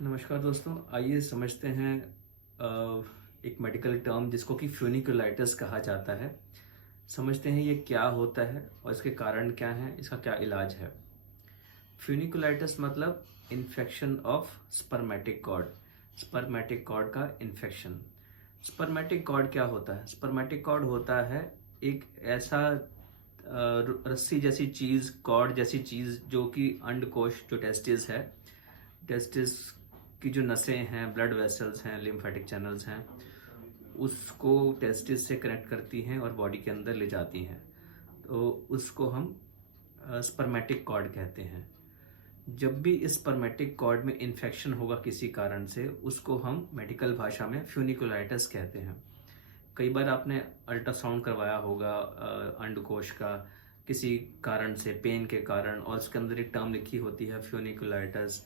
नमस्कार दोस्तों, आइए समझते हैं एक मेडिकल टर्म जिसको कि फ्यूनिकुलाइटिस कहा जाता है। समझते हैं ये क्या होता है और इसके कारण क्या हैं, इसका क्या इलाज है। फ्यूनिकुलाइटिस मतलब infection of spermatic cord. Spermatic cord का इन्फेक्शन। स्पर्मेटिक कॉर्ड क्या होता है? स्पर्मेटिक कॉर्ड होता है एक ऐसा रस्सी जैसी चीज, कॉर्ड जैसी चीज जो कि अंडकोश, जो टेस्टिस है, टेस्टिस की जो नसें हैं, ब्लड वेसल्स हैं, लिम्फेटिक चैनल्स हैं, उसको टेस्टिस से कनेक्ट करती हैं और बॉडी के अंदर ले जाती हैं। तो उसको हम स्पर्मेटिक कॉर्ड कहते हैं। जब भी इस स्पर्मेटिक कॉर्ड में इन्फेक्शन होगा किसी कारण से, उसको हम मेडिकल भाषा में फ्यूनिकुलाइटिस कहते हैं। कई बार आपने अल्ट्रासाउंड करवाया होगा अंडकोश का, किसी कारण से, पेन के कारण, और उसके अंदर एक टर्म लिखी होती है फ्यूनिकुलाइटिस।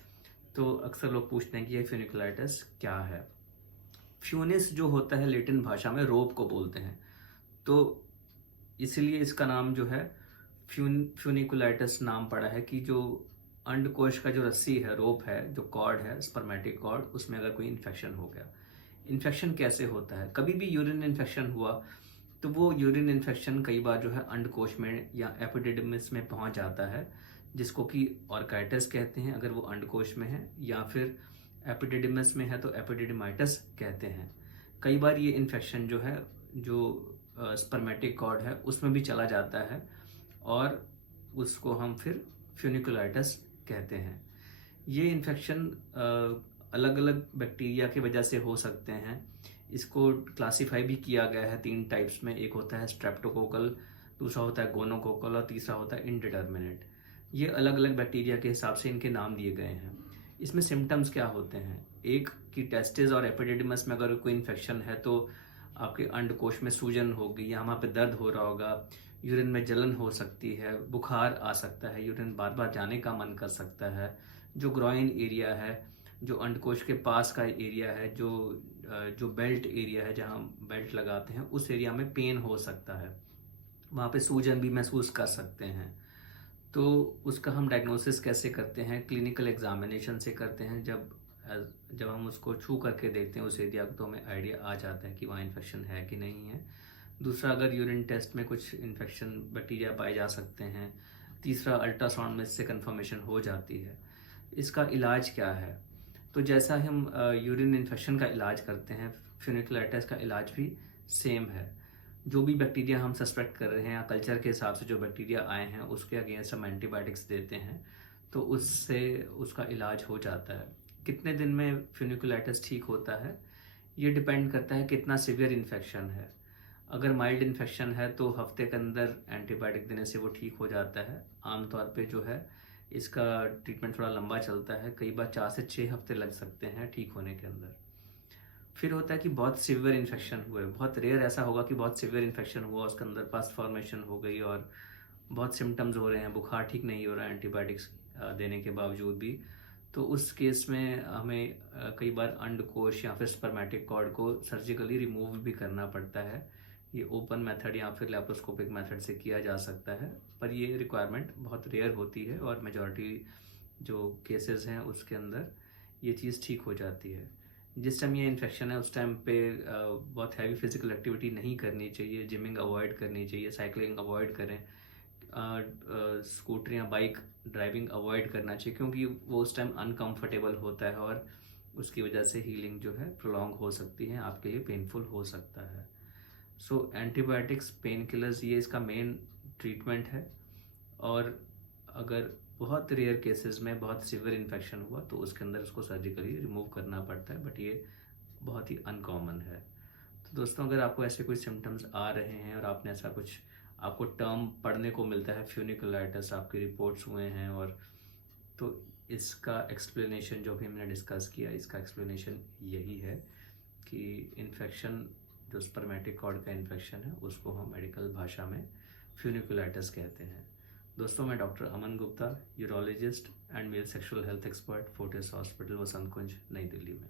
तो अक्सर लोग पूछते हैं कि ये फ्यूनिकुलाइटिस क्या है। फ्यूनिस जो होता है लैटिन भाषा में रोप को बोलते हैं, तो इसीलिए इसका नाम जो है फ्यूनिकुलाइटिस नाम पड़ा है कि जो अंडकोश का जो रस्सी है, रोप है, जो कॉर्ड है, स्पर्मेटिक कॉर्ड, उसमें अगर कोई इन्फेक्शन हो गया। इन्फेक्शन कैसे होता है? कभी भी यूरिन इन्फेक्शन हुआ तो वो यूरिन इन्फेक्शन कई बार जो है अंडकोश में या एपिडिडिमिस में पहुंच जाता है, जिसको कि ऑर्काइटिस कहते हैं अगर वो अंडकोश में है, या फिर एपिडिडिमिस में है तो एपिडिडिमाइटिस कहते हैं। कई बार ये इन्फेक्शन जो है, जो स्पर्मेटिक कॉर्ड है, उसमें भी चला जाता है और उसको हम फिर फ्यूनिकुलाइटिस कहते हैं। ये इन्फेक्शन अलग अलग बैक्टीरिया की वजह से हो सकते हैं। इसको क्लासिफाई भी किया गया है 3 टाइप्स में। एक होता है स्ट्रेप्टोकोकल, दूसरा होता है गोनोकोकल और तीसरा होता है इनडिटर्मिनेट। ये अलग अलग बैक्टीरिया के हिसाब से इनके नाम दिए गए हैं। इसमें सिम्टम्स क्या होते हैं? एक कि टेस्टिस और एपिडिडिमस में अगर कोई इन्फेक्शन है तो आपके अंडकोश में सूजन होगी या वहाँ पे दर्द हो रहा होगा, यूरिन में जलन हो सकती है, बुखार आ सकता है, यूरिन बार बार जाने का मन कर सकता है। जो ग्रॉइन एरिया है, जो अंडकोश के पास का एरिया है, जो बेल्ट एरिया है जहाँ बेल्ट लगाते हैं, उस एरिया में पेन हो सकता है, वहाँ पे सूजन भी महसूस कर सकते हैं। तो उसका हम डायग्नोसिस कैसे करते हैं? क्लिनिकल एग्जामिनेशन से करते हैं। जब हम उसको छू करके देखते हैं उस एरिया को, तो हमें आइडिया आ जाता है कि वहाँ इन्फेक्शन है कि नहीं है। दूसरा, अगर यूरिन टेस्ट में कुछ इन्फेक्शन बैक्टीरिया पाए जा सकते हैं। तीसरा, अल्ट्रासाउंड में इससे कंफर्मेशन हो जाती है। इसका इलाज क्या है? तो जैसा हम यूरिन इन्फेक्शन का इलाज करते हैं, फ्यूनिकुलाइटिस का इलाज भी सेम है। जो भी बैक्टीरिया हम सस्पेक्ट कर रहे हैं या कल्चर के हिसाब से जो बैक्टीरिया आए हैं, उसके अगेंस्ट हम एंटीबायोटिक्स देते हैं, तो उससे उसका इलाज हो जाता है। कितने दिन में फ्यूनिकुलाइटिस ठीक होता है, ये डिपेंड करता है कितना सिवियर इन्फेक्शन है। अगर माइल्ड इन्फेक्शन है तो हफ्ते के अंदर एंटीबायोटिक देने से वो ठीक हो जाता है। आमतौर पे जो है इसका ट्रीटमेंट थोड़ा लंबा चलता है, कई बार 4 से 6 हफ्ते लग सकते हैं ठीक होने के अंदर। फिर होता है कि बहुत सीवियर इन्फेक्शन हुए, बहुत रेयर ऐसा होगा कि बहुत सीवियर इन्फेक्शन हुआ, उसके अंदर पास्ट फॉर्मेशन हो गई और बहुत सिम्टम्स हो रहे हैं, बुखार ठीक नहीं हो रहा है एंटीबायोटिक्स देने के बावजूद भी। तो उस केस में हमें कई बार अंडकोश या फिर स्पर्मेटिक कॉर्ड को सर्जिकली रिमूव भी करना पड़ता है। ये ओपन मेथड या फिर लैप्रोस्कोपिक मेथड से किया जा सकता है, पर ये रिक्वायरमेंट बहुत रेयर होती है और मेजॉरिटी जो केसेस हैं उसके अंदर ये चीज़ ठीक हो जाती है। जिस टाइम ये इन्फेक्शन है उस टाइम पे बहुत हैवी फिजिकल एक्टिविटी नहीं करनी चाहिए, जिमिंग अवॉइड करनी चाहिए, साइकिलिंग अवॉइड करें, स्कूटर या बाइक ड्राइविंग अवॉइड करना चाहिए, क्योंकि वो उस टाइम अनकंफर्टेबल होता है और उसकी वजह से हीलिंग जो है प्रोलॉन्ग हो सकती है, आपके लिए पेनफुल हो सकता है। सो एंटीबायोटिक्स, पेन किलर्स, ये इसका मेन ट्रीटमेंट है। और अगर बहुत रेयर केसेस में बहुत सीवियर इन्फेक्शन हुआ तो उसके अंदर उसको सर्जिकली रिमूव करना पड़ता है, बट ये बहुत ही अनकॉमन है। तो दोस्तों, अगर आपको ऐसे कोई सिम्टम्स आ रहे हैं और आपने ऐसा कुछ, आपको टर्म पढ़ने को मिलता है फ्यूनिकुलाइटिस, आपकी रिपोर्ट्स हुए हैं, और तो इसका एक्सप्लेनेशन जो भी हमने डिस्कस किया, इसका एक्सप्लेनेशन यही है कि इन्फेक्शन, जो स्पर्मेटिक कॉर्ड का इन्फेक्शन है, उसको हम मेडिकल भाषा में फ्यूनिकुलाइटिस कहते हैं। दोस्तों, मैं doctor Aman Gupta, urologist and male sexual health expert, Fortis hospital, Vasant Kunj, New Delhi में।